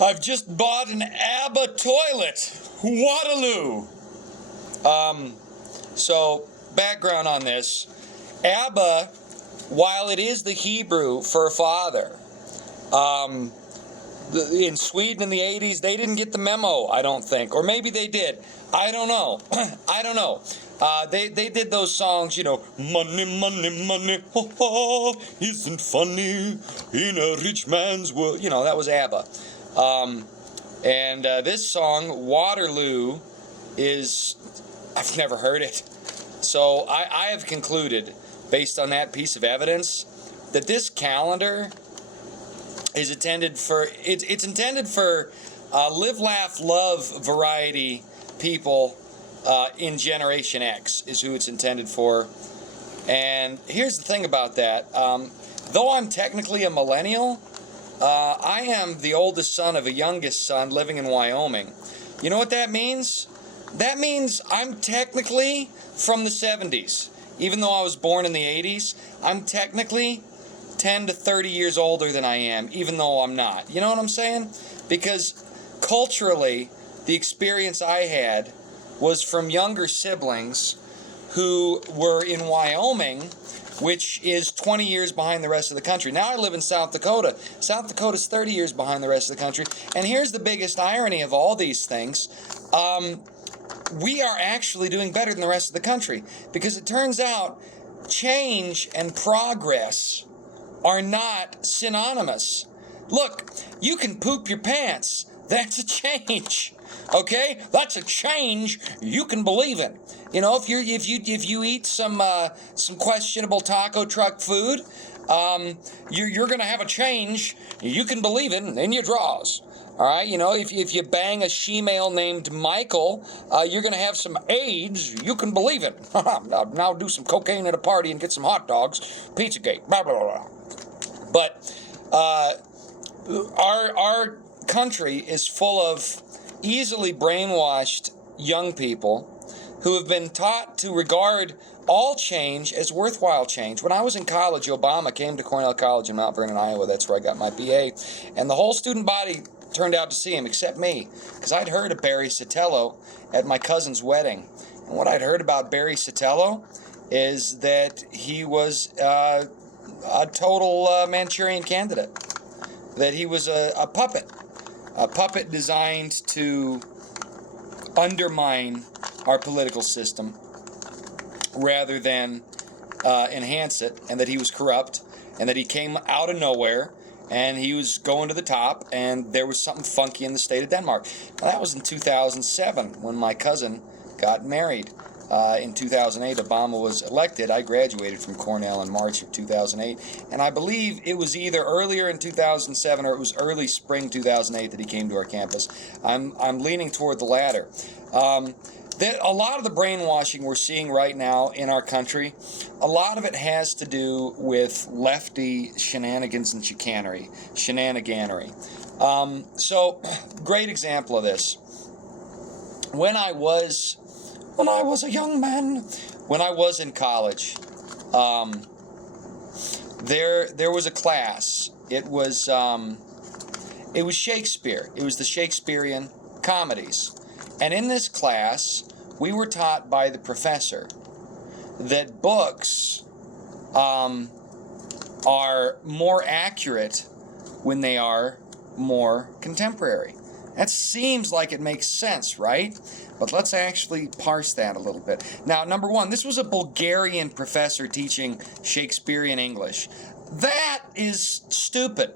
I've just bought an ABBA toilet. Waterloo. So, background on this. ABBA, while it is the Hebrew for father, in Sweden in the 80s, they didn't get the memo, I don't think. Or maybe they did. I don't know. I don't know. They did those songs, you know, money, money, money, ho, ho, isn't funny in a rich man's world. You know, that was ABBA. And this song, Waterloo, is, I've never heard it. So I have concluded, based on that piece of evidence, that this calendar is intended for, it's intended for live, laugh, love variety people in Generation X is who it's intended for. And here's the thing about that. Though I'm technically a millennial, I am the oldest son of a youngest son living in Wyoming. You know what that means? That means I'm technically from the 70s. Even though I was born in the 80s, I'm technically 10 to 30 years older than I am, even though I'm not. You know what I'm saying? Because culturally, the experience I had was from younger siblings who were in Wyoming, which is 20 years behind the rest of the country. Now I live in South Dakota. South Dakota's 30 years behind the rest of the country. And here's the biggest irony of all these things. We are actually doing better than the rest of the country, because it turns out change and progress are not synonymous. Look, you can poop your pants. That's a change. Okay? That's a change you can believe in. You know, if you eat some questionable taco truck food, you're going to have a change you can believe in your drawers. All right, you know, if you bang a she-male named Michael, you're going to have some AIDS you can believe in. Now do some cocaine at a party and get some hot dogs. Pizzagate. Blah, blah, blah. But our country is full of easily brainwashed young people who have been taught to regard all change as worthwhile change. When I was in college, Obama came to Cornell College in Mount Vernon, Iowa. That's where I got my BA. And the whole student body turned out to see him, except me, because I'd heard of Barry Sotelo at my cousin's wedding. And what I'd heard about Barry Sotelo is that he was a total Manchurian candidate, that he was a puppet designed to undermine our political system rather than enhance it, and that he was corrupt, and that he came out of nowhere, and he was going to the top, and there was something funky in the state of Denmark. Now, that was in 2007 when my cousin got married. In 2008, Obama was elected. I graduated from Cornell in March of 2008, and I believe it was either earlier in 2007 or it was early spring 2008 that he came to our campus. I'm leaning toward the latter. That a lot of the brainwashing we're seeing right now in our country, a lot of it has to do with lefty shenanigans and chicanery, shenaniganery. So, great example of this. When I was a young man, when I was in college, there was a class. It was Shakespeare. It was the Shakespearean comedies. And in this class, we were taught by the professor that books are more accurate when they are more contemporary. That seems like it makes sense, right? But let's actually parse that a little bit. Now, number one, this was a Bulgarian professor teaching Shakespearean English. That is stupid.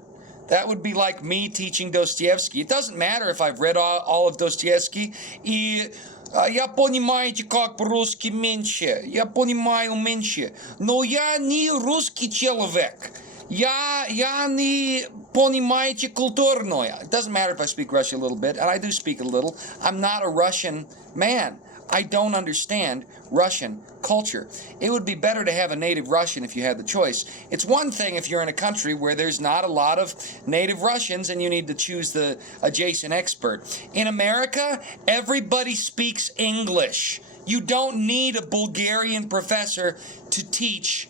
That would be like me teaching Dostoevsky. It doesn't matter if I've read all of Dostoevsky. Я понимаете, как по-русски меньше. Я понимаю меньше. Но я не русский человек. Я не понимаете культурное. It doesn't matter if I speak Russian a little bit, and I do speak a little. I'm not a Russian man. I don't understand Russian culture. It would be better to have a native Russian if you had the choice. It's one thing if you're in a country where there's not a lot of native Russians and you need to choose the adjacent expert. In America, everybody speaks English. You don't need a Bulgarian professor to teach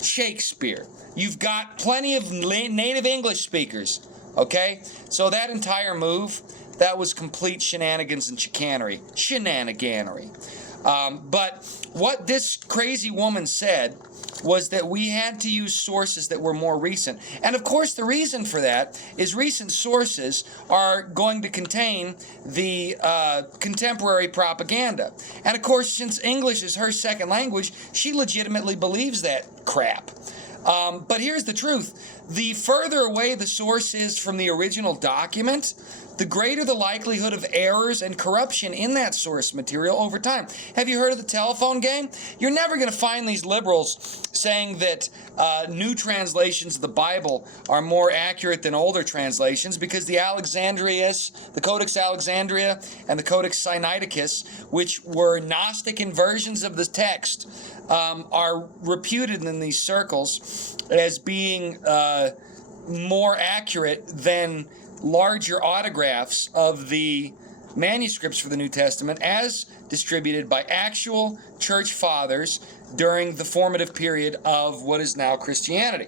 Shakespeare. You've got plenty of native English speakers. Okay? So that entire move, that was complete shenanigans and chicanery. Shenaniganery. But what this crazy woman said was that we had to use sources that were more recent. And of course, the reason for that is recent sources are going to contain the contemporary propaganda. And of course, since English is her second language, she legitimately believes that crap. But here's the truth. The further away the source is from the original document, the greater the likelihood of errors and corruption in that source material over time. Have you heard of the telephone game? You're never going to find these liberals saying that new translations of the Bible are more accurate than older translations, because the Codex Alexandria and the Codex Sinaiticus, which were Gnostic inversions of the text, are reputed in these circles as being more accurate than larger autographs of the manuscripts for the New Testament as distributed by actual church fathers during the formative period of what is now Christianity.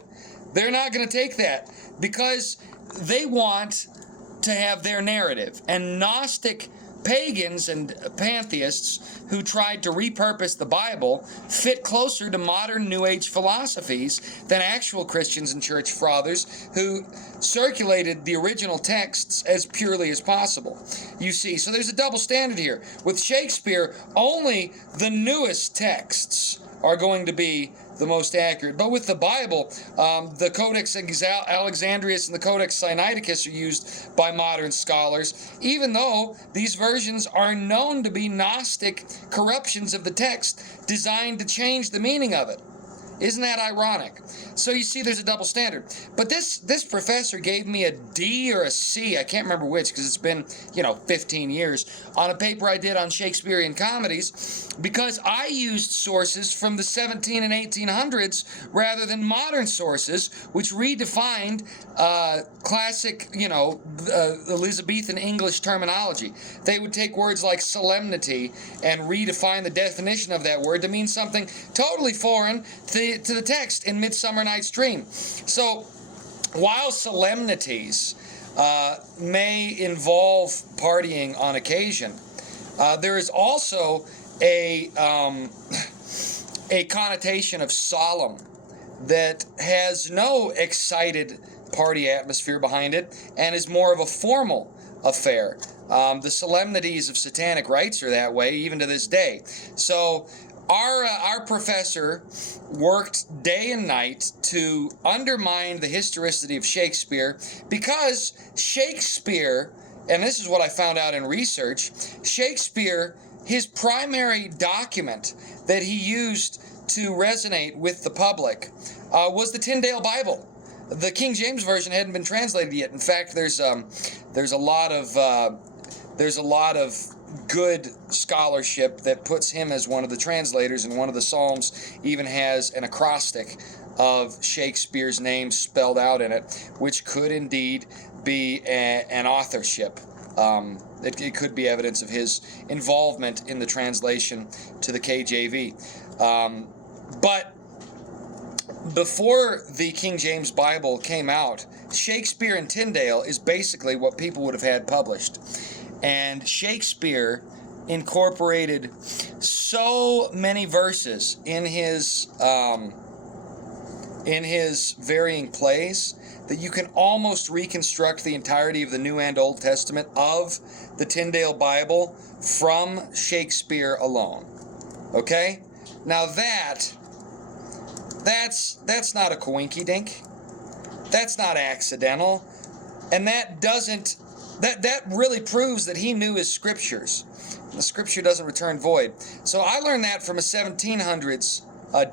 They're not going to take that because they want to have their narrative. And Gnostic pagans and pantheists who tried to repurpose the Bible fit closer to modern New Age philosophies than actual Christians and church fathers who circulated the original texts as purely as possible. You see, so there's a double standard here. With Shakespeare, only the newest texts are going to be the most accurate. But with the Bible, the Codex Alexandrius and the Codex Sinaiticus are used by modern scholars, even though these versions are known to be Gnostic corruptions of the text designed to change the meaning of it. Isn't that ironic? So you see, there's a double standard. But this professor gave me a D or a C, I can't remember which, because it's been, 15 years, on a paper I did on Shakespearean comedies, because I used sources from the 17 and 1800s rather than modern sources, which redefined classic, Elizabethan English terminology. They would take words like solemnity and redefine the definition of that word to mean something totally foreign to the text in Midsummer Night's Dream. So, while solemnities may involve partying on occasion, there is also a connotation of solemn that has no excited party atmosphere behind it and is more of a formal affair. The solemnities of satanic rites are that way even to this day. So our professor worked day and night to undermine the historicity of Shakespeare, because Shakespeare, and this is what I found out in research, Shakespeare, his primary document that he used to resonate with the public was the Tyndale Bible. The King James Version hadn't been translated yet. In fact, there's a lot of good scholarship that puts him as one of the translators, and one of the Psalms even has an acrostic of Shakespeare's name spelled out in it, which could indeed be an authorship. It could be evidence of his involvement in the translation to the KJV. But before the King James Bible came out, Shakespeare and Tyndale is basically what people would have had published. And Shakespeare incorporated so many verses in his varying plays that you can almost reconstruct the entirety of the New and Old Testament of the Tyndale Bible from Shakespeare alone. Okay? Now that's not a coinky-dink. That's not accidental. And that really proves that he knew his scriptures. The scripture doesn't return void. So I learned that from a 1700s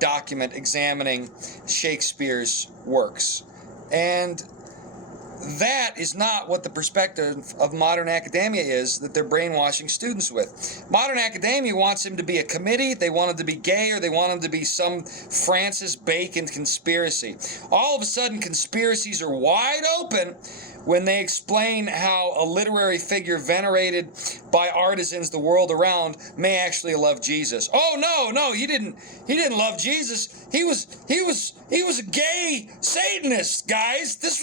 document examining Shakespeare's works. And that is not what the perspective of modern academia is that they're brainwashing students with. Modern academia wants him to be a committee, they want him to be gay, or they want him to be some Francis Bacon conspiracy. All of a sudden, conspiracies are wide open when they explain how a literary figure venerated by artisans the world around may actually love Jesus. Oh no, he didn't love Jesus. He was a gay Satanist, guys. This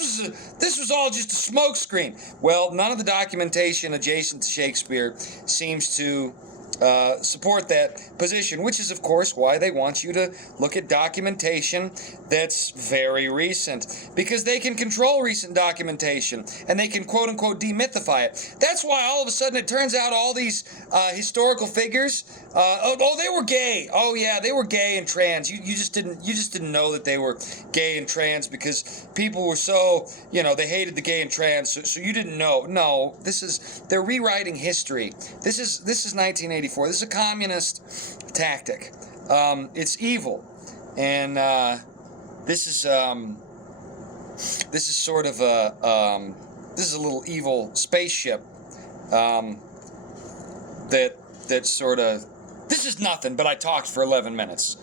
was all just a smokescreen. Well, none of the documentation adjacent to Shakespeare seems to support that position, which is, of course, why they want you to look at documentation that's very recent, because they can control recent documentation and they can quote-unquote demythify it. That's why all of a sudden it turns out all these historical figures, they were gay. Oh yeah, they were gay and trans. You just didn't know that they were gay and trans because people were so, they hated the gay and trans, so you didn't know. No, they're rewriting history. This is 1984. This is a communist tactic. It's evil, and this is sort of this is a little evil spaceship that sort of. This is nothing, but I talked for 11 minutes.